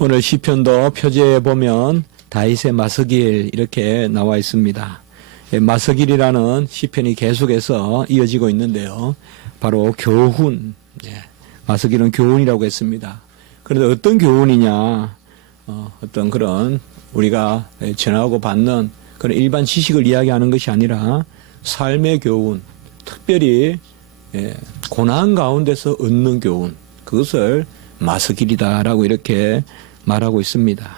오늘 시편도 표제에 보면 다윗의 마스길 이렇게 나와 있습니다. 마스길이라는 시편이 계속해서 이어지고 있는데요. 바로 교훈, 마스길은 교훈이라고 했습니다. 그런데 어떤 교훈이냐, 어떤 그런 우리가 전하고 받는 그런 일반 지식을 이야기하는 것이 아니라 삶의 교훈, 특별히 고난 가운데서 얻는 교훈, 그것을 마스길이다라고 이렇게 말하고 있습니다.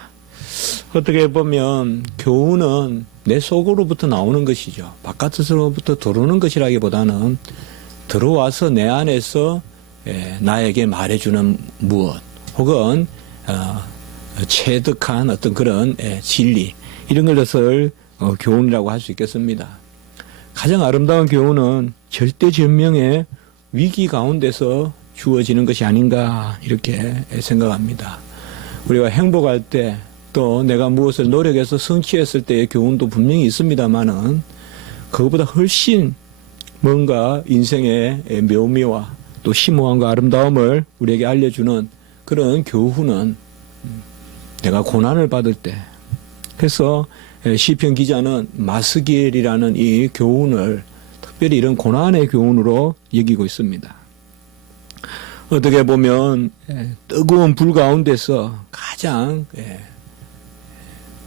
어떻게 보면 교훈은 내 속으로부터 나오는 것이죠. 바깥으로부터 들어오는 것이라기보다는 들어와서 내 안에서 나에게 말해주는 무엇, 혹은 체득한 어떤 그런 진리, 이런 것을 교훈이라고 할 수 있겠습니다. 가장 아름다운 교훈은 절대절명의 위기 가운데서 주어지는 것이 아닌가 이렇게 생각합니다. 우리가 행복할 때, 또 내가 무엇을 노력해서 성취했을 때의 교훈도 분명히 있습니다만은 그것보다 훨씬 뭔가 인생의 묘미와 또 심오함과 아름다움을 우리에게 알려주는 그런 교훈은 내가 고난을 받을 때, 그래서 시편 기자는 마스길이라는 이 교훈을 특별히 이런 고난의 교훈으로 여기고 있습니다. 어떻게 보면 뜨거운 불 가운데서 가장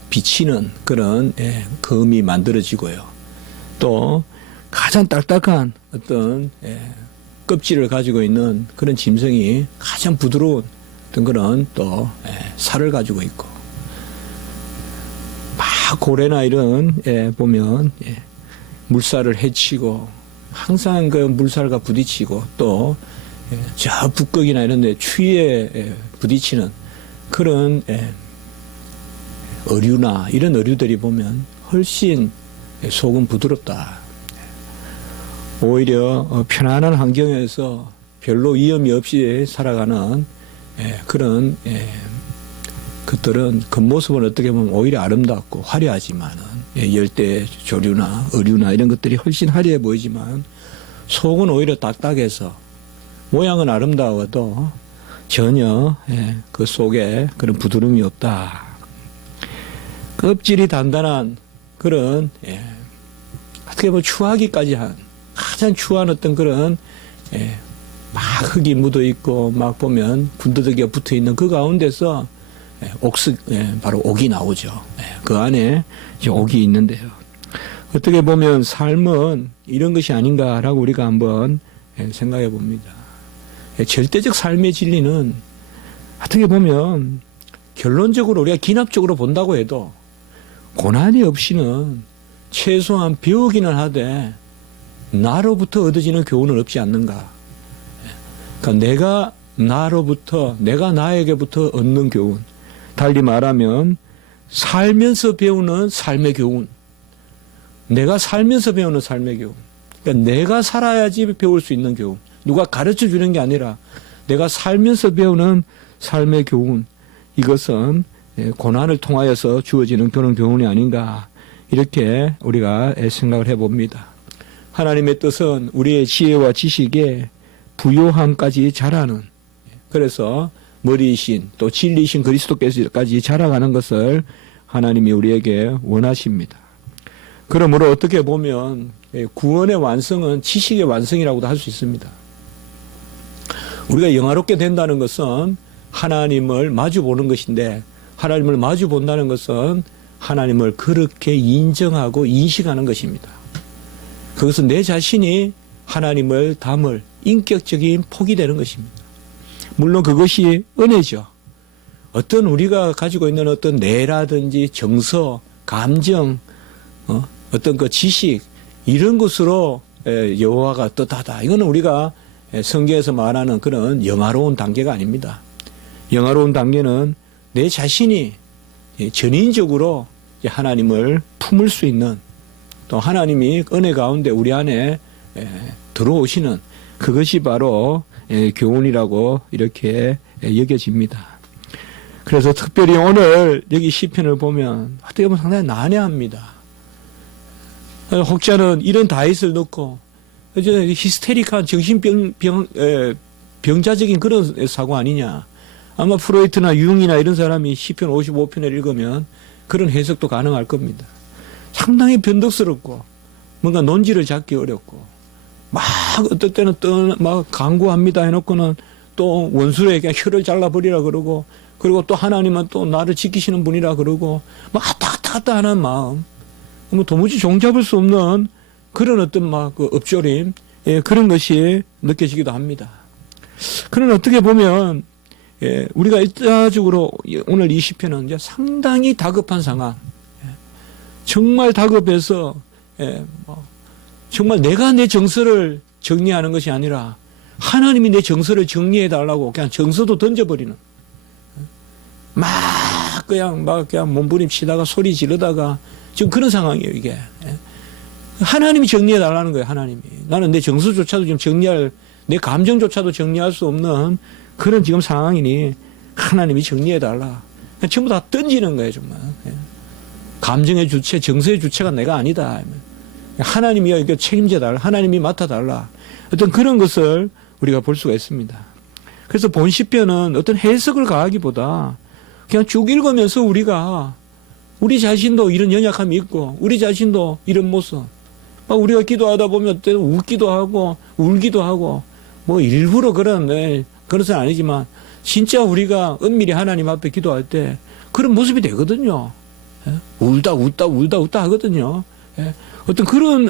비치는 그런 검이 만들어지고요. 또 가장 딱딱한 어떤 껍질을 가지고 있는 그런 짐승이 가장 부드러운 어떤 그런 또 살을 가지고 있고, 막 고래나 이런 보면 물살을 헤치고 항상 그 물살과 부딪히고, 또 저 북극이나 이런 데 추위에 부딪히는 그런 어류나 이런 어류들이 보면 훨씬 속은 부드럽다. 오히려 편안한 환경에서 별로 위험이 없이 살아가는 그런 것들은 겉모습은 어떻게 보면 오히려 아름답고 화려하지만은 열대 조류나 어류나 이런 것들이 훨씬 화려해 보이지만 속은 오히려 딱딱해서 모양은 아름다워도 전혀 그 속에 그런 부드러움이 없다. 껍질이 단단한 그런 어떻게 보면 추하기까지 한 가장 추한 어떤 그런 막 흙이 묻어 있고 막 보면 군더더기가 붙어 있는 그 가운데서 바로 옥이 나오죠. 그 안에 이제 옥이 있는데요. 어떻게 보면 삶은 이런 것이 아닌가라고 우리가 한번 생각해 봅니다. 절대적 삶의 진리는 어떻게 보면 결론적으로 우리가 기납적으로 본다고 해도 고난이 없이는 최소한 배우기는 하되 나로부터 얻어지는 교훈은 없지 않는가. 그러니까 내가 나로부터, 내가 나에게부터 얻는 교훈, 달리 말하면 살면서 배우는 삶의 교훈, 내가 살면서 배우는 삶의 교훈, 그러니까 내가 살아야지 배울 수 있는 교훈, 누가 가르쳐 주는 게 아니라 내가 살면서 배우는 삶의 교훈, 이것은 고난을 통하여서 주어지는 그런 교훈이 아닌가, 이렇게 우리가 생각을 해봅니다. 하나님의 뜻은 우리의 지혜와 지식에 부요함까지 자라는, 그래서 머리이신 또 진리이신 그리스도께서까지 자라가는 것을 하나님이 우리에게 원하십니다. 그러므로 어떻게 보면 구원의 완성은 지식의 완성이라고도 할 수 있습니다. 우리가 영화롭게 된다는 것은 하나님을 마주보는 것인데, 하나님을 마주본다는 것은 하나님을 그렇게 인정하고 인식하는 것입니다. 그것은 내 자신이 하나님을 담을 인격적인 폭이 되는 것입니다. 물론 그것이 은혜죠. 어떤 우리가 가지고 있는 어떤 뇌라든지 정서, 감정, 어떤 그 지식, 이런 것으로 여호와가 뜻하다. 이거는 우리가 성경에서 말하는 그런 영화로운 단계가 아닙니다. 영화로운 단계는 내 자신이 전인적으로 하나님을 품을 수 있는, 또 하나님이 은혜 가운데 우리 안에 들어오시는, 그것이 바로 교훈이라고 이렇게 여겨집니다. 그래서 특별히 오늘 여기 시편을 보면 어떻게 보면 상당히 난해합니다. 혹자는 이런 다윗을 넣고 히스테릭한 정신병자적인 그런 사고 아니냐, 아마 프로이트나 융이나 이런 사람이 시편 55편을 읽으면 그런 해석도 가능할 겁니다. 상당히 변덕스럽고 뭔가 논지를 잡기 어렵고 막 어떨 때는 또 막 강구합니다 해놓고는 또 원수에게 혀를 잘라버리라 그러고 그리고 또 하나님은 또 나를 지키시는 분이라 그러고 막 왔다 하는 마음 뭐 도무지 종잡을 수 없는 그런 어떤 막 그 엎조림 그런 것이 느껴지기도 합니다. 그런 어떻게 보면 우리가 일차적으로 오늘 이 시편은 이제 상당히 다급한 상황 정말 다급해서 정말 내가 내 정서를 정리하는 것이 아니라 하나님이 내 정서를 정리해 달라고 그냥 정서도 던져버리는 막 그냥 몸부림치다가 소리 지르다가 지금 그런 상황이에요 이게. 하나님이 정리해 달라는 거예요. 하나님이 나는 내 정서조차도 지금 정리할 내 감정조차도 정리할 수 없는 그런 지금 상황이니 하나님이 정리해 달라. 전부 다 던지는 거예요 정말. 감정의 주체, 정서의 주체가 내가 아니다. 하나님이 이거 책임져 달라. 하나님이 맡아 달라. 어떤 그런 것을 우리가 볼 수가 있습니다. 그래서 본 시편은 어떤 해석을 가하기보다 그냥 쭉 읽으면서 우리 자신도 이런 연약함이 있고 우리 자신도 이런 모습 우리가 기도하다 보면 때는 웃기도 하고 울기도 하고 뭐 일부러 그런 것은 아니지만 진짜 우리가 은밀히 하나님 앞에 기도할 때 그런 모습이 되거든요. 울다 하거든요. 어떤 그런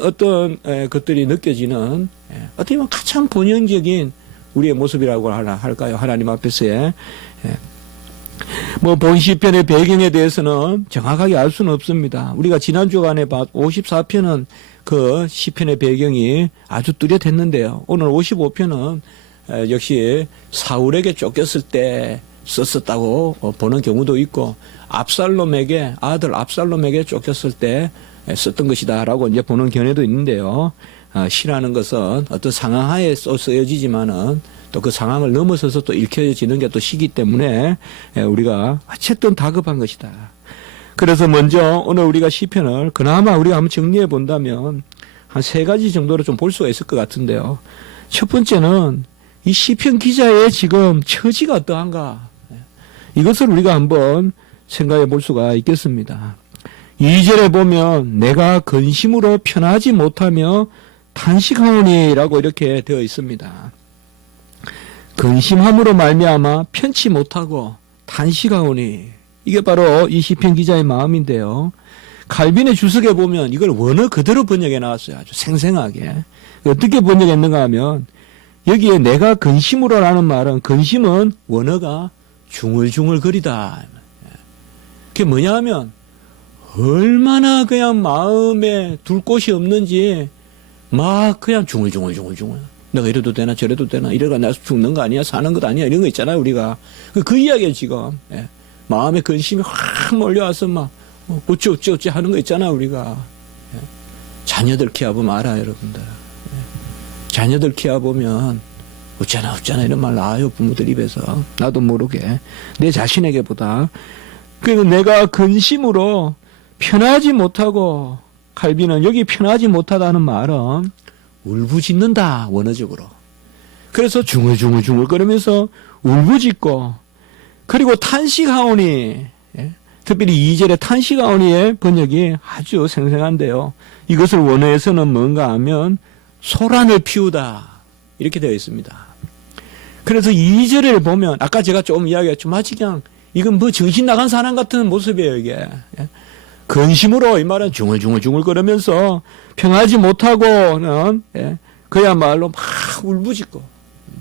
것들이 느껴지는 어떻게 보면 가장 본연적인 우리의 모습이라고 할까요? 하나님 앞에서의. 뭐 본 시편의 배경에 대해서는 정확하게 알 수는 없습니다. 우리가 지난 주간에 54편은 그 시편의 배경이 아주 뚜렷했는데요. 오늘 55편은 역시 사울에게 쫓겼을 때 썼었다고 보는 경우도 있고 아들 압살롬에게 쫓겼을 때 썼던 것이다라고 이제 보는 견해도 있는데요. 시라는 것은 어떤 상황 하에 쓰여지지만은 또 그 상황을 넘어서서 또 읽혀지는 게 또 시기 때문에 우리가 어쨌든 다급한 것이다. 그래서 먼저 오늘 우리가 시편을 그나마 우리가 한번 정리해 본다면 한 3가지 정도로 좀 볼 수가 있을 것 같은데요. 첫 번째는 이 시편 기자의 지금 처지가 어떠한가 이것을 우리가 한번 생각해 볼 수가 있겠습니다. 2절에 보면 내가 근심으로 편하지 못하며 탄식하오니라고 이렇게 되어 있습니다. 근심함으로 말미암아 편치 못하고 탄식하오니 이게 바로 이 시편 기자의 마음인데요. 칼빈의 주석에 보면 이걸 원어 그대로 번역해 나왔어요. 아주 생생하게. 어떻게 번역했는가 하면 여기에 내가 근심으로라는 말은 근심은 원어가 중얼중얼거리다. 그게 뭐냐 하면 얼마나 그냥 마음에 둘 곳이 없는지 막 그냥 중얼중얼 내가 이래도 되나 저래도 되나 이래가 나 죽는 거 아니야 사는 것 아니야 이런 거 있잖아요 우리가 그 이야기를 지금 마음에 근심이 확 몰려와서 막 어찌 하는 거 있잖아 우리가 자녀들 키워보면 알아 여러분들 자녀들 키워보면 어쩌나 이런 말 나와요 부모들 입에서 나도 모르게 내 자신에게보다 그리고 내가 근심으로 편하지 못하고 칼빈은 여기 편하지 못하다는 말은 울부짖는다 원어적으로 그래서 중얼거리면서 울부짖고 그리고 탄식하오니 특별히 2절의 탄식하오니의 번역이 아주 생생한데요. 이것을 원어에서는 뭔가 하면 소란을 피우다 이렇게 되어 있습니다. 그래서 2절을 보면 아까 제가 좀 이야기했죠. 마치 그냥 이건 뭐 정신 나간 사람 같은 모습이에요 이게. 근심으로 이 말은 중얼거리면서 평하지 못하고는 그야말로 막 울부짖고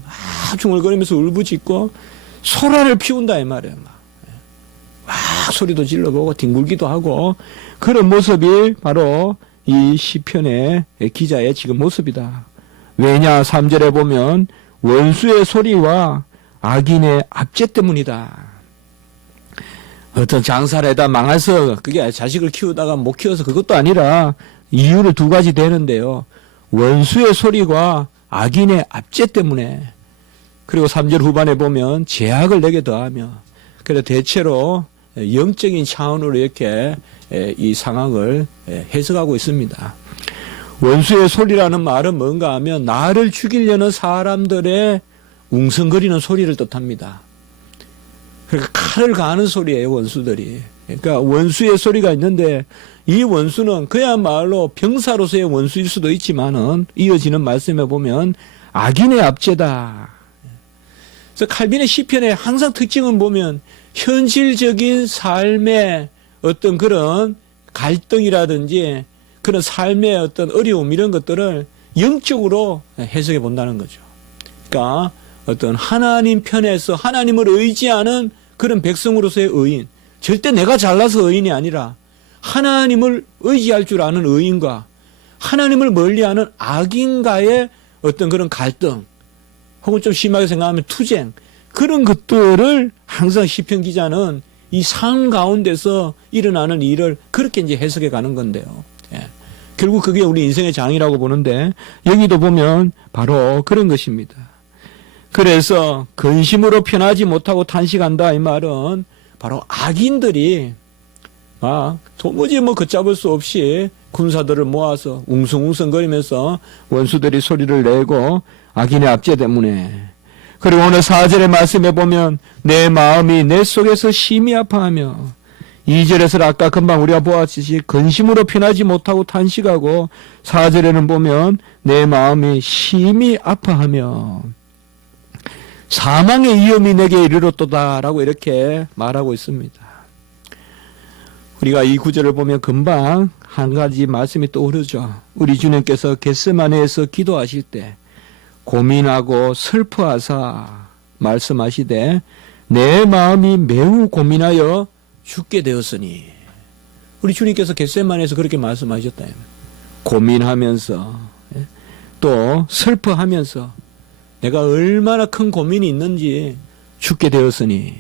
막 중얼거리면서 울부짖고 소란을 피운다 이 말이에요. 막 소리도 질러보고 뒹굴기도 하고 그런 모습이 바로 이 시편의 기자의 지금 모습이다. 왜냐 3절에 보면 원수의 소리와 악인의 압제 때문이다. 어떤 장사를 해다 망해서 그게 자식을 키우다가 못 키워서 그것도 아니라 이유를 2가지 되는데요. 원수의 소리와 악인의 압제 때문에 그리고 3절 후반에 보면 제약을 내게 더하며 그래서 대체로 영적인 차원으로 이렇게 이 상황을 해석하고 있습니다. 원수의 소리라는 말은 뭔가 하면 나를 죽이려는 사람들의 웅성거리는 소리를 뜻합니다. 그러니까 칼을 가하는 소리예요, 원수들이. 그러니까 원수의 소리가 있는데 이 원수는 그야말로 병사로서의 원수일 수도 있지만은 이어지는 말씀에 보면 악인의 압제다. 그래서 칼빈의 시편의 항상 특징은 보면 현실적인 삶의 어떤 그런 갈등이라든지 그런 삶의 어떤 어려움 이런 것들을 영적으로 해석해 본다는 거죠. 그러니까 어떤 하나님 편에서 하나님을 의지하는 그런 백성으로서의 의인, 절대 내가 잘나서 의인이 아니라 하나님을 의지할 줄 아는 의인과 하나님을 멀리하는 악인과의 어떤 그런 갈등, 혹은 좀 심하게 생각하면 투쟁, 그런 것들을 항상 시편 기자는 이 삶 가운데서 일어나는 일을 그렇게 이제 해석해 가는 건데요. 예. 결국 그게 우리 인생의 장이라고 보는데 여기도 보면 바로 그런 것입니다. 그래서 근심으로 편하지 못하고 탄식한다 이 말은 바로 악인들이 도무지 걷잡을 수 없이 군사들을 모아서 웅성웅성거리면서 원수들이 소리를 내고 악인의 압제 때문에. 그리고 오늘 4절의 말씀에 보면 내 마음이 내 속에서 심히 아파하며, 2절에서 아까 금방 우리가 보았듯이 근심으로 편하지 못하고 탄식하고, 4절에는 보면 내 마음이 심히 아파하며 사망의 위험이 내게 이르렀도다라고 이렇게 말하고 있습니다. 우리가 이 구절을 보면 금방 한 가지 말씀이 떠오르죠. 우리 주님께서 겟세마네에서 기도하실 때 고민하고 슬퍼하사 말씀하시되 내 마음이 매우 고민하여 죽게 되었으니. 우리 주님께서 겟세마네에서 그렇게 말씀하셨다. 고민하면서 또 슬퍼하면서 내가 얼마나 큰 고민이 있는지 죽게 되었으니.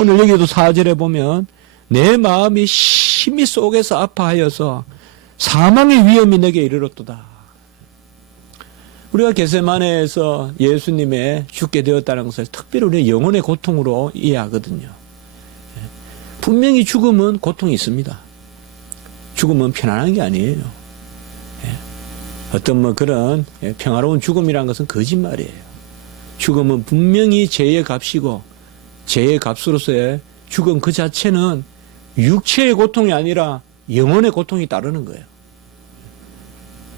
오늘 여기도 4절에 보면 내 마음이 심히 속에서 아파하여서 사망의 위험이 내게 이르렀도다. 우리가 겟세마네에서 예수님의 죽게 되었다는 것을 특별히 우리가 영혼의 고통으로 이해하거든요. 분명히 죽음은 고통이 있습니다. 죽음은 편안한 게 아니에요. 어떤 그런 평화로운 죽음이라는 것은 거짓말이에요. 죽음은 분명히 죄의 값이고 죄의 값으로서의 죽음 그 자체는 육체의 고통이 아니라 영혼의 고통이 따르는 거예요.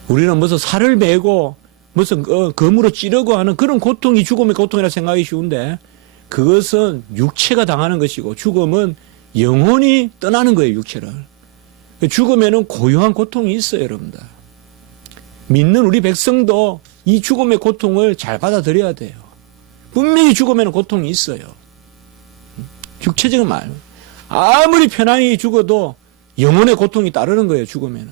우리는 무슨 살을 베고 무슨 검으로 찌르고 하는 그런 고통이 죽음의 고통이라 생각하기 쉬운데 그것은 육체가 당하는 것이고 죽음은 영혼이 떠나는 거예요, 육체를. 죽음에는 고요한 고통이 있어요, 여러분들. 믿는 우리 백성도 이 죽음의 고통을 잘 받아들여야 돼요. 분명히 죽음에는 고통이 있어요. 육체적인 말. 아무리 편안히 죽어도 영혼의 고통이 따르는 거예요, 죽음에는.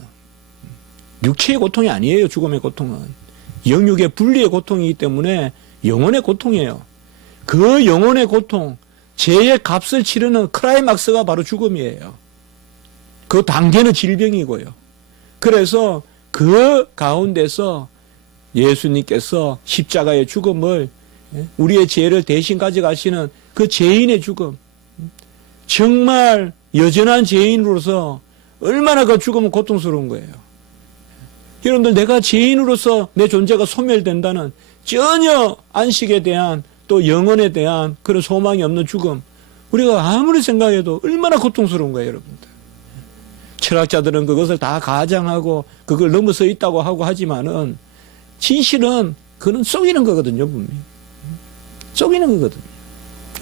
육체의 고통이 아니에요, 죽음의 고통은. 영육의 분리의 고통이기 때문에 영혼의 고통이에요. 그 영혼의 고통, 죄의 값을 치르는 클라이막스가 바로 죽음이에요. 그 단계는 질병이고요. 그래서 그 가운데서 예수님께서 십자가의 죽음을, 우리의 죄를 대신 가져가시는 그 죄인의 죽음, 정말 여전한 죄인으로서 얼마나 그 죽음은 고통스러운 거예요. 여러분들, 내가 죄인으로서 내 존재가 소멸된다는 전혀 안식에 대한 또 영혼에 대한 그런 소망이 없는 죽음, 우리가 아무리 생각해도 얼마나 고통스러운 거예요, 여러분들. 철학자들은 그것을 다 가장하고 그걸 넘어서 있다고 하고 하지만은 진실은 그는 속이는 거거든요, 분명히. 속이는 거거든요.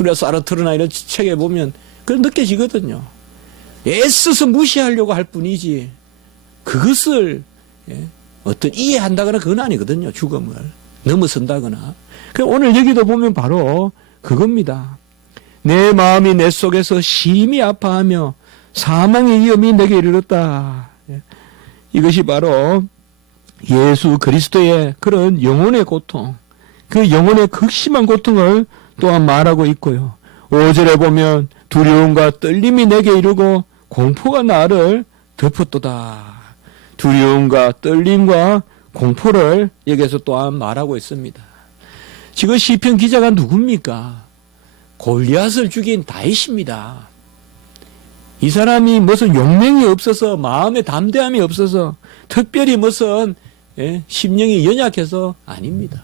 우리가 사르트르나 이런 책에 보면 그건 느껴지거든요. 애써서 무시하려고 할 뿐이지 그것을 어떤 이해한다거나 그건 아니거든요. 죽음을 넘어선다거나. 오늘 여기도 보면 바로 그겁니다. 내 마음이 내 속에서 심히 아파하며 사망의 위험이 내게 이르렀다. 이것이 바로 예수 그리스도의 그런 영혼의 고통, 그 영혼의 극심한 고통을 또한 말하고 있고요. 5절에 보면 두려움과 떨림이 내게 이르고 공포가 나를 덮었도다. 두려움과 떨림과 공포를 여기서 또한 말하고 있습니다. 지금 시편 기자가 누굽니까? 골리앗을 죽인 다윗입니다. 이 사람이 무슨 용맹이 없어서, 마음의 담대함이 없어서, 특별히 무슨 심령이 연약해서 아닙니다.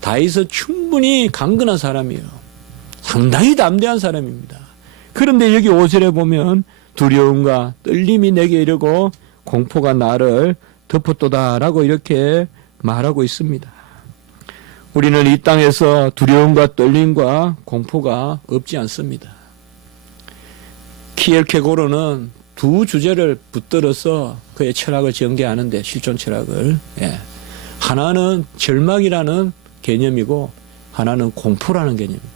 다윗은 충분히 강건한 사람이에요. 상당히 담대한 사람입니다. 그런데 여기 5절에 보면 두려움과 떨림이 내게 이르고 공포가 나를 덮었도다라고 이렇게 말하고 있습니다. 우리는 이 땅에서 두려움과 떨림과 공포가 없지 않습니다. 키엘케고르는 두 주제를 붙들어서 그의 철학을 전개하는데, 실존 철학을. 하나는 절망이라는 개념이고 하나는 공포라는 개념입니다.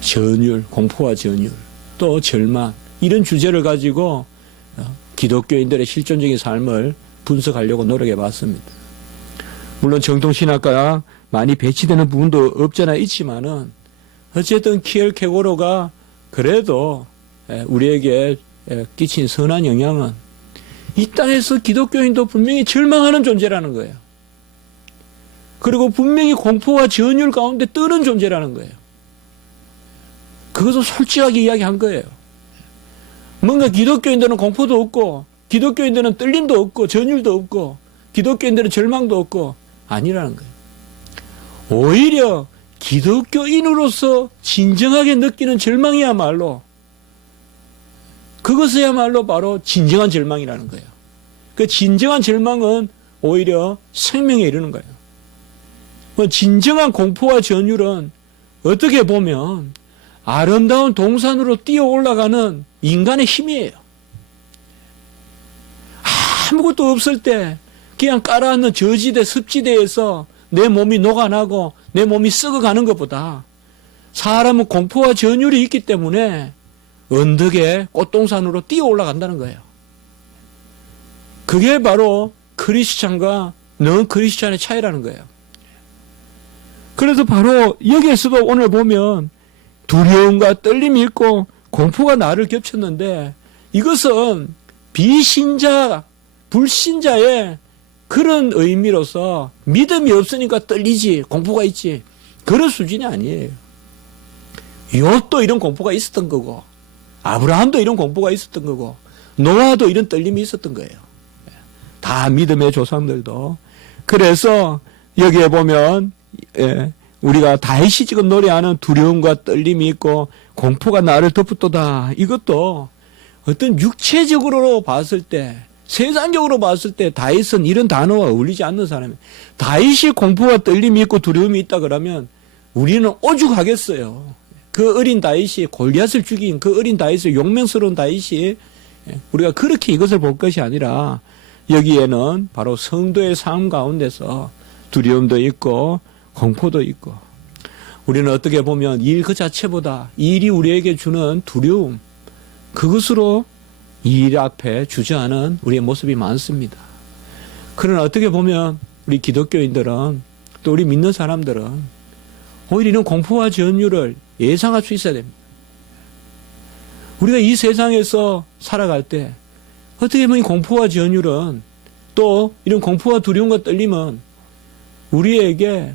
전율, 공포와 전율, 또 절망, 이런 주제를 가지고 기독교인들의 실존적인 삶을 분석하려고 노력해 봤습니다. 물론 정통신학과 많이 배치되는 부분도 없잖아 있지만은 어쨌든 키엘케고르가 그래도 우리에게 끼친 선한 영향은 이 땅에서 기독교인도 분명히 절망하는 존재라는 거예요. 그리고 분명히 공포와 전율 가운데 뜨는 존재라는 거예요. 그것을 솔직하게 이야기한 거예요. 뭔가 기독교인들은 공포도 없고, 기독교인들은 떨림도 없고, 전율도 없고, 기독교인들은 절망도 없고, 아니라는 거예요. 오히려 기독교인으로서 진정하게 느끼는 절망이야말로, 그것이야말로 바로 진정한 절망이라는 거예요. 그 진정한 절망은 오히려 생명에 이르는 거예요. 진정한 공포와 전율은 어떻게 보면 아름다운 동산으로 뛰어 올라가는 인간의 힘이에요. 아무것도 없을 때 그냥 깔아앉는 저지대, 습지대에서 내 몸이 녹아나고 내 몸이 썩어가는 것보다 사람은 공포와 전율이 있기 때문에 언덕에 꽃동산으로 뛰어 올라간다는 거예요. 그게 바로 크리스찬과 넌 크리스찬의 차이라는 거예요. 그래서 바로 여기에서도 오늘 보면 두려움과 떨림이 있고 공포가 나를 겹쳤는데, 이것은 비신자, 불신자의 그런 의미로서 믿음이 없으니까 떨리지, 공포가 있지, 그런 수준이 아니에요. 욥도 이런 공포가 있었던 거고, 아브라함도 이런 공포가 있었던 거고, 노아도 이런 떨림이 있었던 거예요. 다 믿음의 조상들도. 그래서 여기에 보면 우리가 다윗이 지금 노래하는 두려움과 떨림이 있고 공포가 나를 덮었도다, 이것도 어떤 육체적으로 봤을 때, 세상적으로 봤을 때 다윗은 이런 단어와 어울리지 않는 사람이에요. 다윗이 공포와 떨림이 있고 두려움이 있다 그러면 우리는 오죽하겠어요. 그 어린 다윗이, 골리앗을 죽인 그 어린 다윗의 용맹스러운 다윗이, 우리가 그렇게 이것을 볼 것이 아니라 여기에는 바로 성도의 삶 가운데서 두려움도 있고 공포도 있고, 우리는 어떻게 보면 일 그 자체보다 일이 우리에게 주는 두려움, 그것으로 일 앞에 주저하는 우리의 모습이 많습니다. 그러나 어떻게 보면 우리 기독교인들은, 또 우리 믿는 사람들은 오히려 이런 공포와 전율을 예상할 수 있어야 됩니다. 우리가 이 세상에서 살아갈 때 어떻게 보면 공포와 전율은, 또 이런 공포와 두려움과 떨림은 우리에게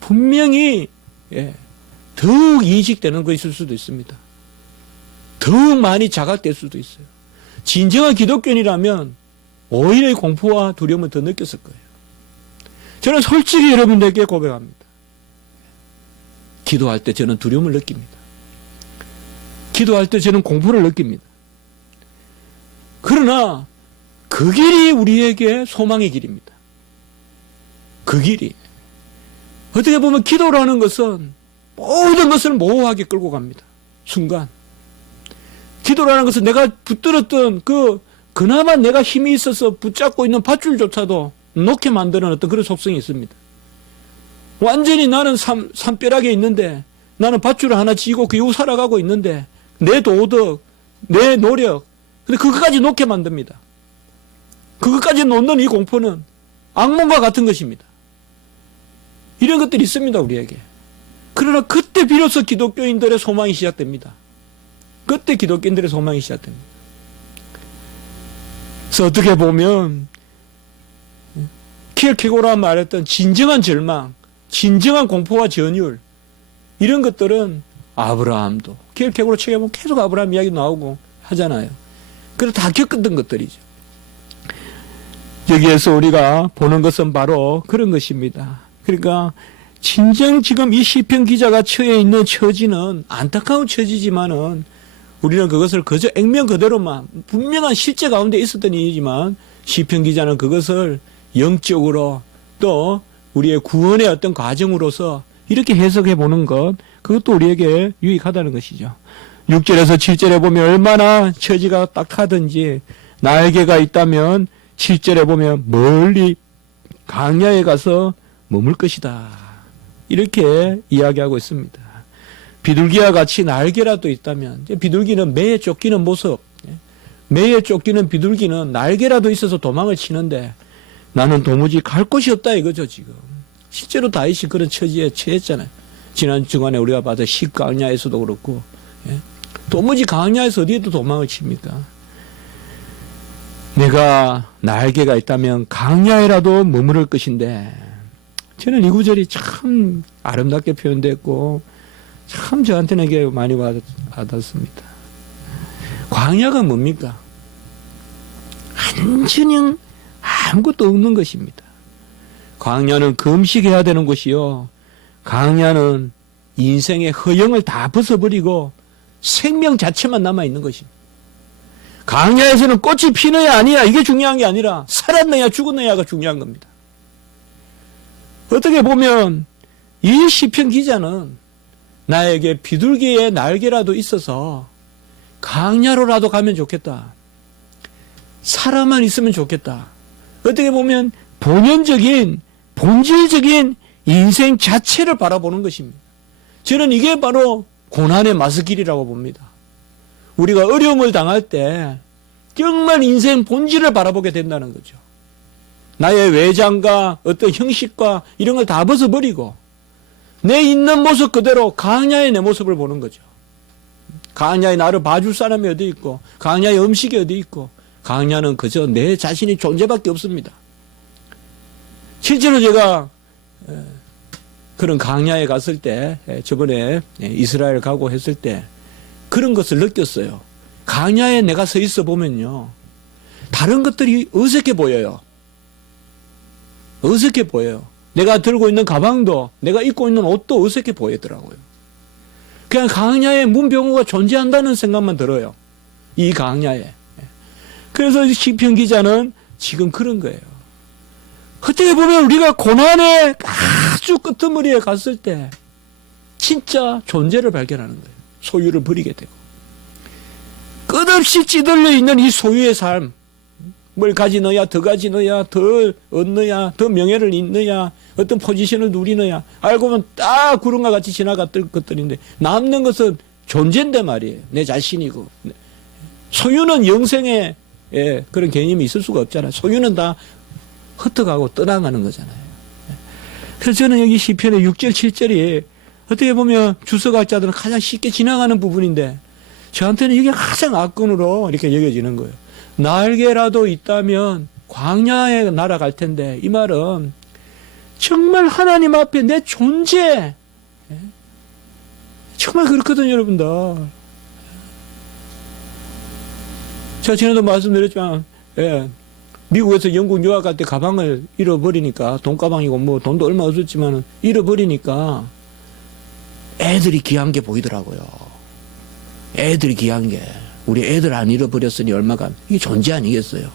분명히 더욱 인식되는 것이 있을 수도 있습니다. 더욱 많이 자각될 수도 있어요. 진정한 기독교인이라면 오히려 이 공포와 두려움을 더 느꼈을 거예요. 저는 솔직히 여러분들에게 고백합니다. 기도할 때 저는 두려움을 느낍니다. 기도할 때 저는 공포를 느낍니다. 그러나 그 길이 우리에게 소망의 길입니다. 그 길이. 어떻게 보면 기도라는 것은 모든 것을 모호하게 끌고 갑니다. 순간. 기도라는 것은 내가 붙들었던 그나마 내가 힘이 있어서 붙잡고 있는 밧줄조차도 놓게 만드는 어떤 그런 속성이 있습니다. 완전히 나는 산벼락에 있는데, 나는 밧줄을 하나 쥐고 그 이후 살아가고 있는데, 내 도덕, 내 노력, 근데 그것까지 놓게 만듭니다. 그것까지 놓는 이 공포는 악몽과 같은 것입니다. 이런 것들이 있습니다, 우리에게. 그러나 그때 비로소 기독교인들의 소망이 시작됩니다. 그때 기독교인들의 소망이 시작됩니다. 그래서 어떻게 보면 키엘케고르가 말했던 진정한 절망, 진정한 공포와 전율, 이런 것들은 아브라함도, 키엘케고르 책에 보면 계속 아브라함 이야기 나오고 하잖아요. 그래서 다 겪었던 것들이죠. 여기에서 우리가 보는 것은 바로 그런 것입니다. 그러니까 진정 지금 이 시편 기자가 처해 있는 처지는 안타까운 처지지만은 우리는 그것을 그저 액면 그대로만 분명한 실제 가운데 있었던 일이지만 시편 기자는 그것을 영적으로 또 우리의 구원의 어떤 과정으로서 이렇게 해석해 보는 것, 그것도 우리에게 유익하다는 것이죠. 6절에서 7절에 보면 얼마나 처지가 딱하든지 날개가 있다면 7절에 보면 멀리 강야에 가서 머물 것이다. 이렇게 이야기하고 있습니다. 비둘기와 같이 날개라도 있다면, 비둘기는 매에 쫓기는 모습, 매에 쫓기는 비둘기는 날개라도 있어서 도망을 치는데 나는 도무지 갈 곳이 없다 이거죠, 지금. 실제로 다윗이 그런 처지에 처했잖아요. 지난 주간에 우리가 받은 식강야에서도 그렇고, 도무지 강야에서 어디에도 도망을 칩니까? 내가 날개가 있다면 강야에라도 머무를 것인데, 저는 이 구절이 참 아름답게 표현됐고 참 저한테는 이게 많이 와닿습니다. 광야가 뭡니까? 한전형 아무것도 없는 것입니다. 광야는 금식해야 되는 곳이요, 광야는 인생의 허영을 다 벗어버리고 생명 자체만 남아있는 것입니다. 광야에서는 꽃이 피느냐 아니냐 이게 중요한 게 아니라 살았느냐 죽었느냐가 중요한 겁니다. 어떻게 보면 이 시편 기자는 나에게 비둘기의 날개라도 있어서 광야로라도 가면 좋겠다, 사람만 있으면 좋겠다, 어떻게 보면 본연적인 본질적인 인생 자체를 바라보는 것입니다. 저는 이게 바로 고난의 마스길이라고 봅니다. 우리가 어려움을 당할 때 정말 인생 본질을 바라보게 된다는 거죠. 나의 외장과 어떤 형식과 이런 걸 다 벗어버리고 내 있는 모습 그대로 광야의 내 모습을 보는 거죠. 광야에 나를 봐줄 사람이 어디 있고, 광야의 음식이 어디 있고, 광야는 그저 내 자신이 존재밖에 없습니다. 실제로 제가 그런 광야에 갔을 때, 저번에 이스라엘 가고 했을 때 그런 것을 느꼈어요. 광야에 내가 서 있어 보면요, 다른 것들이 어색해 보여요. 어색해 보여요. 내가 들고 있는 가방도, 내가 입고 있는 옷도 어색해 보이더라고요. 그냥 광야에 문병호가 존재한다는 생각만 들어요, 이 광야에. 그래서 시편 기자는 지금 그런 거예요. 어떻게 보면 우리가 고난의 아주 끄트머리에 갔을 때 진짜 존재를 발견하는 거예요. 소유를 버리게 되고 끝없이 찌들려 있는 이 소유의 삶, 뭘 가지느냐, 더 가지느냐, 더 얻느냐, 더 명예를 잇느냐, 어떤 포지션을 누리느냐, 알고 보면 딱 구름과 같이 지나갔던 것들인데 남는 것은 존재인데 말이에요. 내 자신이고. 소유는 영생의 그런 개념이 있을 수가 없잖아요. 소유는 다 흩어가고 떠나가는 거잖아요. 그래서 저는 여기 시편의 6절, 7절이 어떻게 보면 주석학자들은 가장 쉽게 지나가는 부분인데 저한테는 이게 가장 악근으로 이렇게 여겨지는 거예요. 날개라도 있다면 광야에 날아갈 텐데, 이 말은 정말 하나님 앞에 내 존재, 정말 그렇거든요, 여러분들. 제가 지난도 말씀드렸지만, 미국에서 영국 유학 갈 때 가방을 잃어버리니까, 돈가방이고 뭐 돈도 얼마 없었지만 잃어버리니까 애들이 귀한 게 보이더라고요. 애들이 귀한 게. 우리 애들 안 잃어버렸으니 얼마가, 이게 존재 아니겠어요?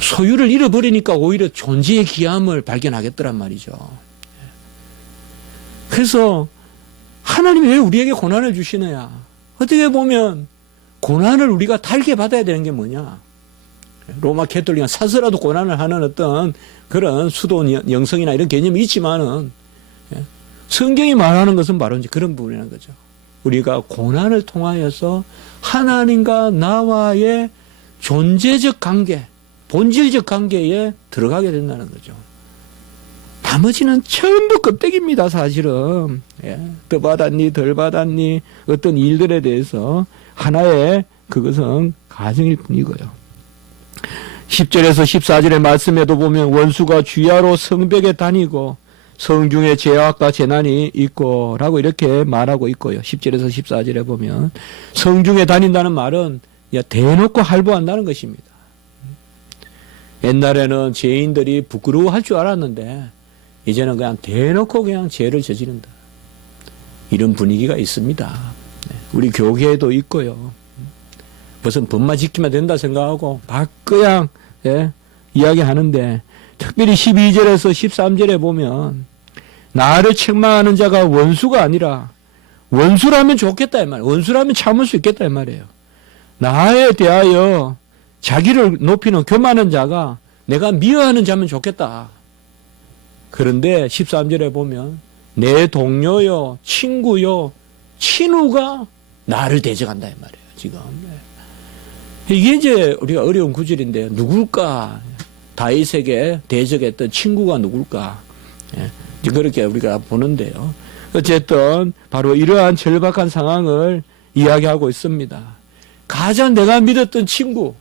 소유를 잃어버리니까 오히려 존재의 귀함을 발견하겠더란 말이죠. 그래서 하나님이 왜 우리에게 고난을 주시느냐? 어떻게 보면 고난을 우리가 달게 받아야 되는 게 뭐냐? 로마 캐톨릭은 사서라도 고난을 하는 어떤 그런 수도 영성이나 이런 개념이 있지만은 성경이 말하는 것은 바로 이제 그런 부분이라는 거죠. 우리가 고난을 통하여서 하나님과 나와의 존재적 관계, 본질적 관계에 들어가게 된다는 거죠. 나머지는 전부 껍데기입니다, 사실은. 더 받았니, 덜 받았니, 어떤 일들에 대해서 하나의 그것은 가정일 뿐이고요. 10절에서 14절의 말씀에도 보면 원수가 주야로 성벽에 다니고 성중에 죄악과 재난이 있고 라고 이렇게 말하고 있고요. 10절에서 14절에 보면 성중에 다닌다는 말은 대놓고 할보한다는 것입니다. 옛날에는 죄인들이 부끄러워할 줄 알았는데 이제는 그냥 대놓고 그냥 죄를 저지른다. 이런 분위기가 있습니다. 우리 교회에도 있고요. 무슨 법만 지키면 된다 생각하고 막 그냥 이야기하는데, 특별히 12절에서 13절에 보면 나를 책망하는 자가 원수가 아니라, 원수라면 좋겠다 이 말이에요. 원수라면 참을 수 있겠다 이 말이에요. 나에 대하여 자기를 높이는 교만한 자가 내가 미워하는 자면 좋겠다. 그런데 13절에 보면 내 동료요, 친구요, 친우가 나를 대적한다 이 말이에요. 지금 이게 이제 우리가 어려운 구절인데, 누굴까? 다윗에게 대적했던 친구가 누굴까? 이제 그렇게 우리가 보는데요. 어쨌든 바로 이러한 절박한 상황을 이야기하고 있습니다. 가장 내가 믿었던 친구,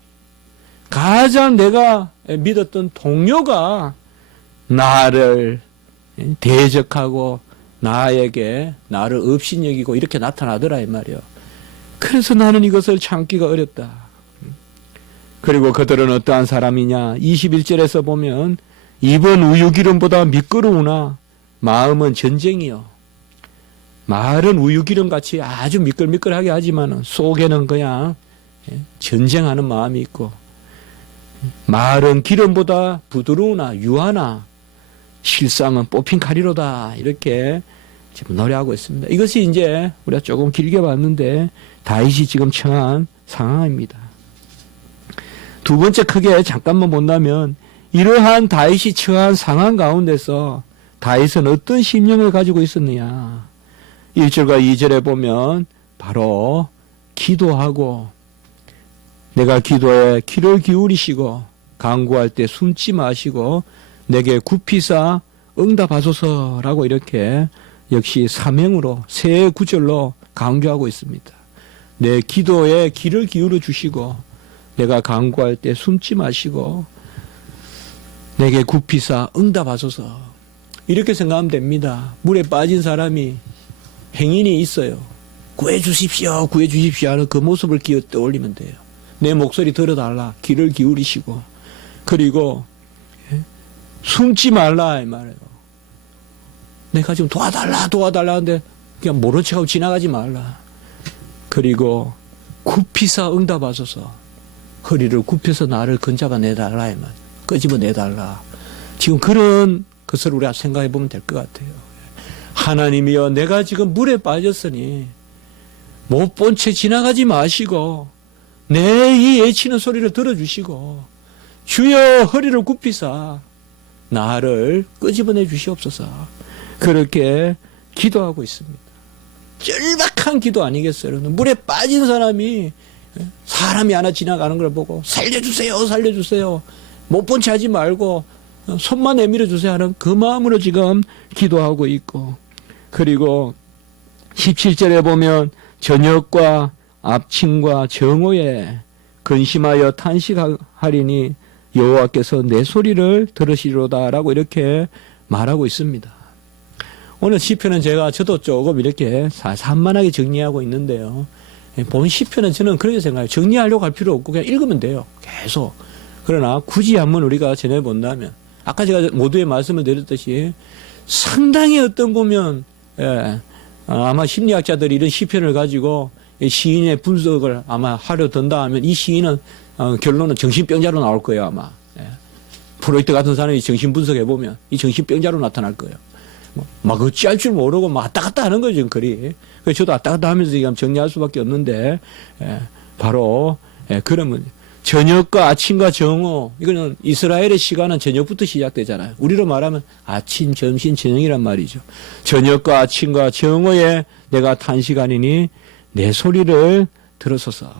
가장 내가 믿었던 동료가 나를 대적하고 나에게 나를 업신여기고 이렇게 나타나더라 이 말이요. 그래서 나는 이것을 참기가 어렵다. 그리고 그들은 어떠한 사람이냐? 21절에서 보면 입은 우유기름보다 미끄러우나 마음은 전쟁이요. 말은 우유기름같이 아주 미끌미끌하게 하지만 속에는 그냥 전쟁하는 마음이 있고, 말은 기름보다 부드러우나 유하나 실상은 뽑힌 칼이로다. 이렇게 지금 노래하고 있습니다. 이것이 이제 우리가 조금 길게 봤는데 다윗이 지금 처한 상황입니다. 두 번째 크게 잠깐만 본다면, 이러한 다윗이 처한 상황 가운데서 다윗은 어떤 심령을 가지고 있었느냐. 1절과 2절에 보면 바로 기도하고, 내가 기도에 귀를 기울이시고 간구할 때 숨지 마시고 내게 굽히사 응답하소서라고 이렇게 역시 사명으로 세 구절로 강조하고 있습니다. 내 기도에 귀를 기울여 주시고 내가 간구할 때 숨지 마시고 내게 굽히사 응답하소서. 이렇게 생각하면 됩니다. 물에 빠진 사람이 행인이 있어요. 구해주십시오, 구해주십시오 하는 그 모습을 떠올리면 돼요. 내 목소리 들어달라, 귀를 기울이시고, 그리고 숨지 말라 이 말이에요. 내가 지금 도와달라 하는데 그냥 모른 척하고 지나가지 말라. 그리고 굽히사 응답하소서. 허리를 굽혀서 나를 건잡아 내달라 이 말. 끄집어 내달라. 지금 그런 것을 우리가 생각해 보면 될 것 같아요. 하나님이여, 내가 지금 물에 빠졌으니 못 본 채 지나가지 마시고 내 이 애치는 소리를 들어주시고 주여 허리를 굽히사 나를 끄집어내 주시옵소서. 그렇게 기도하고 있습니다. 절박한 기도 아니겠어요? 물에 빠진 사람이 하나 지나가는 걸 보고 살려주세요, 살려주세요. 못 본 채 하지 말고 손만 내밀어 주세요 하는 그 마음으로 지금 기도하고 있고, 그리고 17절에 보면 저녁과 압침과 정오에 근심하여 탄식하리니 여호와께서 내 소리를 들으시로다라고 이렇게 말하고 있습니다. 오늘 시편은 저도 조금 이렇게 산만하게 정리하고 있는데요. 본 시편은 저는 그렇게 생각해요. 정리하려고 할 필요 없고 그냥 읽으면 돼요. 계속. 그러나 굳이 한번 우리가 전해본다면, 아까 제가 모두에 말씀을 드렸듯이 상당히 어떤 보면 아마 심리학자들이 이런 시편을 가지고 시인의 분석을 아마 하려 든다 하면 이 시인은 결론은 정신병자로 나올 거예요 아마. 프로이트 같은 사람이 정신 분석해 보면 이 정신병자로 나타날 거예요. 막 어찌할 줄 모르고 막 왔다 갔다 하는 거죠 글이. 그래서 저도 왔다 갔다 하면서 지금 정리할 수밖에 없는데 바로 그러면 저녁과 아침과 정오, 이거는 이스라엘의 시간은 저녁부터 시작되잖아요. 우리로 말하면 아침, 점심, 저녁이란 말이죠. 저녁과 아침과 정오에 내가 탄식하니니 내 소리를 들으소서.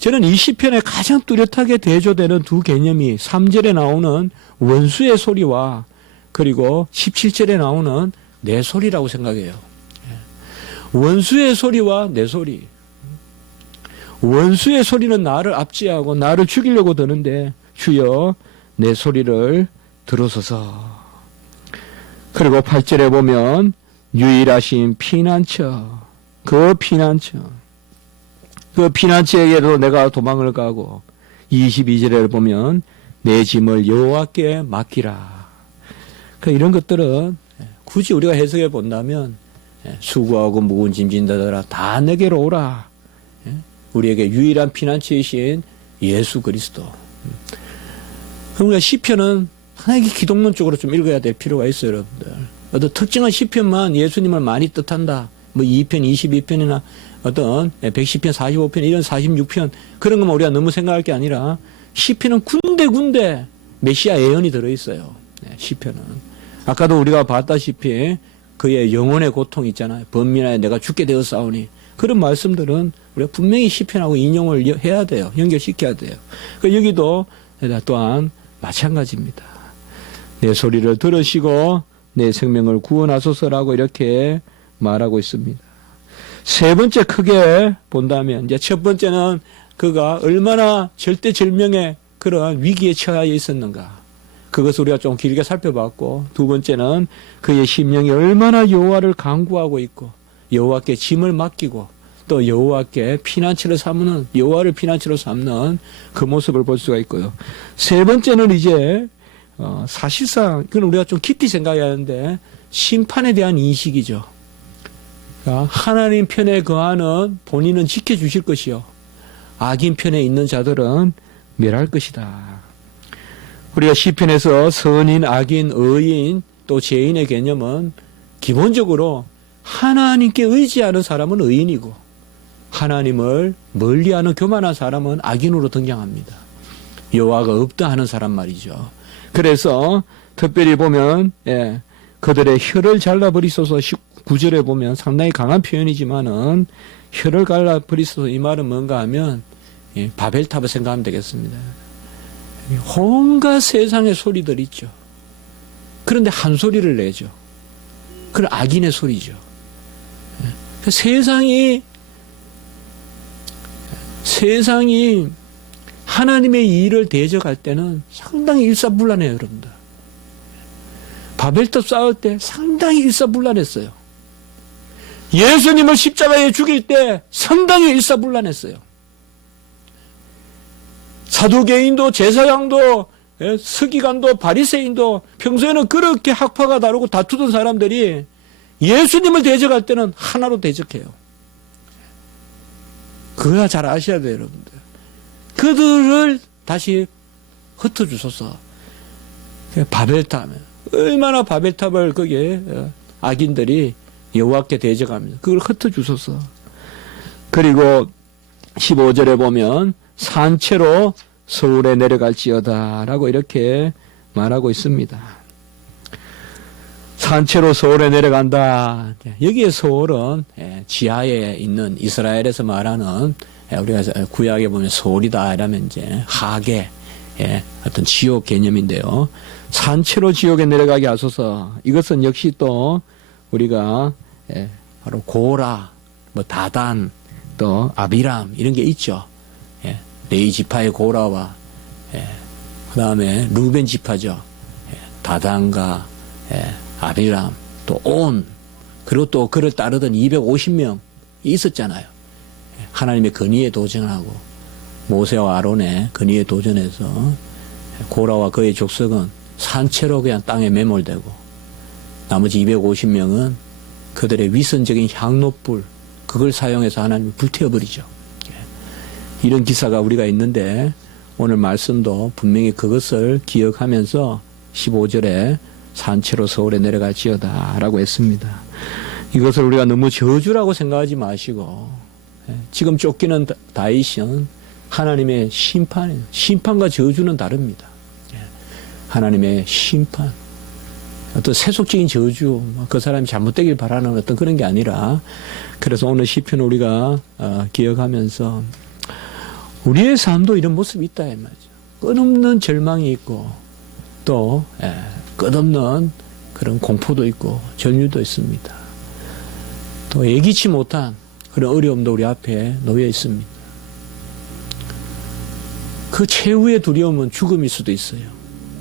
저는 이 시편에 가장 뚜렷하게 대조되는 두 개념이 3절에 나오는 원수의 소리와 그리고 17절에 나오는 내 소리라고 생각해요. 원수의 소리와 내 소리. 원수의 소리는 나를 압제하고 나를 죽이려고 드는데 주여 내 소리를 들으소서. 그리고 8절에 보면 유일하신 피난처, 그 피난처에게도 내가 도망을 가고 22절에 보면 내 짐을 여호와께 맡기라. 이런 것들은 굳이 우리가 해석해 본다면 수고하고 무거운 짐 진다더라 다 내게로 오라. 우리에게 유일한 피난처이신 예수 그리스도. 우리가 시편은 하나의 기독론적으로 좀 읽어야 될 필요가 있어요, 여러분들. 어떤 특정한 시편만 예수님을 많이 뜻한다. 뭐 2편, 22편이나 어떤 110편, 45편, 이런 46편 그런 것만 우리가 너무 생각할 게 아니라 시편은 군데군데 메시아 예언이 들어있어요. 시편은. 아까도 우리가 봤다시피 그의 영혼의 고통 있잖아요. 번민하여 내가 죽게 되었사오니. 그런 말씀들은 우리가 분명히 시편하고 인용을 해야 돼요. 연결시켜야 돼요. 여기도 또한 마찬가지입니다. 내 소리를 들으시고 내 생명을 구원하소서라고 이렇게 말하고 있습니다. 세 번째 크게 본다면 이제 첫 번째는 그가 얼마나 절대절명의 그런 위기에 처하여 있었는가. 그것을 우리가 좀 길게 살펴봤고 두 번째는 그의 심령이 얼마나 여호와를 간구하고 있고 여호와께 짐을 맡기고 또 여호와께 피난처를 삼는 여호와를 피난처로 삼는 그 모습을 볼 수가 있고요. 세 번째는 이제 사실상 그건 우리가 좀 깊이 생각해야 하는데 심판에 대한 인식이죠. 그러니까 하나님 편에 거하는 본인은 지켜주실 것이요 악인 편에 있는 자들은 멸할 것이다. 우리가 시편에서 선인, 악인, 의인 또 죄인의 개념은 기본적으로 하나님께 의지하는 사람은 의인이고 하나님을 멀리하는 교만한 사람은 악인으로 등장합니다. 여호와가 없다 하는 사람 말이죠. 그래서 특별히 보면 그들의 혀를 잘라버리소서 19절에 보면 상당히 강한 표현이지만은 혀를 잘라버리소서 이 말은 뭔가 하면 바벨탑을 생각하면 되겠습니다. 온갖 세상의 소리들 있죠. 그런데 한 소리를 내죠. 그건 악인의 소리죠. 세상이 하나님의 일을 대적할 때는 상당히 일사불란해요, 여러분들. 바벨탑 쌓을 때 상당히 일사불란했어요. 예수님을 십자가에 죽일 때 상당히 일사불란했어요. 사두개인도 제사장도 서기관도 바리새인도 평소에는 그렇게 학파가 다르고 다투던 사람들이 예수님을 대적할 때는 하나로 대적해요. 그거야 잘 아셔야 돼요, 여러분들. 그들을 다시 흩어주소서. 바벨탑 얼마나 바벨탑을 거기에 악인들이 여호와께 대적합니다. 그걸 흩어주소서. 그리고 15절에 보면 산채로 서울에 내려갈지어다 라고 이렇게 말하고 있습니다. 산채로 서울에 내려간다. 여기에 서울은 지하에 있는 이스라엘에서 말하는 우리가 구약에 보면 서울이다 이러면 이제 하계 어떤 지옥 개념인데요. 산채로 지옥에 내려가게 하소서. 이것은 역시 또 우리가 바로 고라, 뭐 다단, 또 아비람 이런 게 있죠. 레위 지파의 고라와 그 다음에 루벤 지파죠. 다단과 아비람 또 온 그리고 또 그를 따르던 250명이 있었잖아요. 하나님의 건의에 도전하고 모세와 아론의 건의에 도전해서 고라와 그의 족속은 산채로 그냥 땅에 매몰되고 나머지 250명은 그들의 위선적인 향로불 그걸 사용해서 하나님이 불태워버리죠. 이런 기사가 우리가 있는데 오늘 말씀도 분명히 그것을 기억하면서 15절에 산채로 서울에 내려갈지어다 라고 했습니다. 이것을 우리가 너무 저주라고 생각하지 마시고 지금 쫓기는 다윗은 하나님의 심판이에요. 심판과 저주는 다릅니다. 하나님의 심판 어떤 세속적인 저주 그 사람이 잘못되길 바라는 어떤 그런 게 아니라 그래서 오늘 시편을 우리가 기억하면서 우리의 삶도 이런 모습이 있다 이 말이죠. 끝없는 절망이 있고 또 끝없는 그런 공포도 있고 전율도 있습니다. 또 예기치 못한 그런 어려움도 우리 앞에 놓여 있습니다. 그 최후의 두려움은 죽음일 수도 있어요.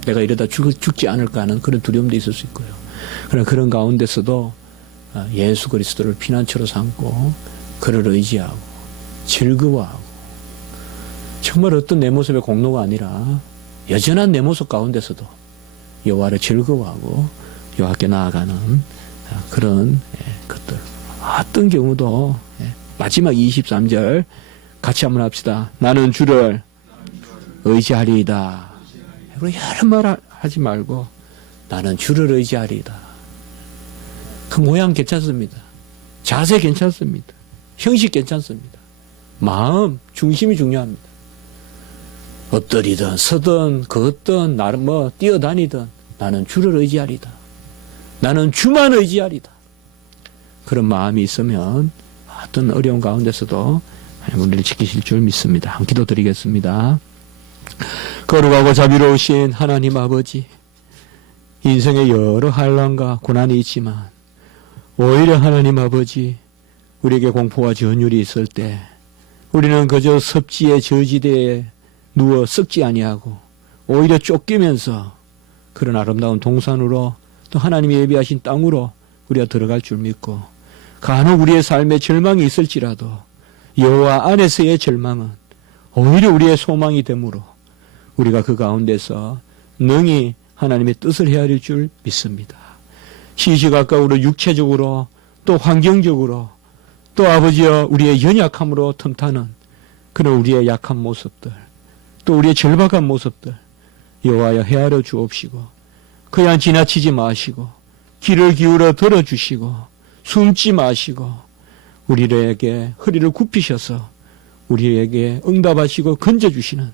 내가 이러다 죽지 않을까 하는 그런 두려움도 있을 수 있고요. 그러나 그런 가운데서도 예수 그리스도를 피난처로 삼고 그를 의지하고 즐거워하고 정말 어떤 내 모습의 공로가 아니라 여전한 내 모습 가운데서도 여호와를 즐거워하고 여호와께 나아가는 그런 것들. 어떤 경우도 마지막 23절 같이 한번 합시다. 나는 주를 의지하리이다. 그리고 여러 말 하지 말고 나는 주를 의지하리이다. 그 모양 괜찮습니다. 자세 괜찮습니다. 형식 괜찮습니다. 마음, 중심이 중요합니다. 엎드리든 서든 걷든 나름 뛰어다니든 나는 주를 의지하리다. 나는 주만 의지하리다. 그런 마음이 있으면 어떤 어려운 가운데서도 하나님 우리를 지키실 줄 믿습니다. 한 기도 드리겠습니다. 거룩하고 자비로우신 하나님 아버지, 인생에 여러 환난과 고난이 있지만 오히려 하나님 아버지, 우리에게 공포와 전율이 있을 때 우리는 그저 섭지의 저지대에 누워 썩지 아니하고 오히려 쫓기면서 그런 아름다운 동산으로 또 하나님이 예비하신 땅으로 우리가 들어갈 줄 믿고, 간혹 우리의 삶에 절망이 있을지라도 여호와 안에서의 절망은 오히려 우리의 소망이 되므로 우리가 그 가운데서 능히 하나님의 뜻을 헤아릴 줄 믿습니다. 시시각각으로 육체적으로 또 환경적으로 또 아버지여 우리의 연약함으로 틈타는 그런 우리의 약한 모습들, 또 우리의 절박한 모습들 여호와여 헤아려 주옵시고 그냥 지나치지 마시고 귀를 기울여 들어주시고 숨지 마시고 우리에게 허리를 굽히셔서 우리에게 응답하시고 건져주시는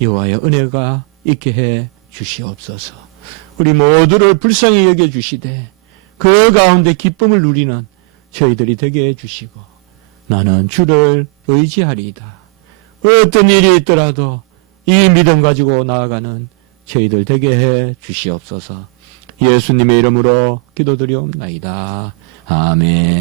여호와의 은혜가 있게 해 주시옵소서. 우리 모두를 불쌍히 여겨주시되 그 가운데 기쁨을 누리는 저희들이 되게 해주시고 나는 주를 의지하리이다. 어떤 일이 있더라도 이 믿음 가지고 나아가는 저희들 되게 해 주시옵소서. 예수님의 이름으로 기도드리옵나이다. 아멘.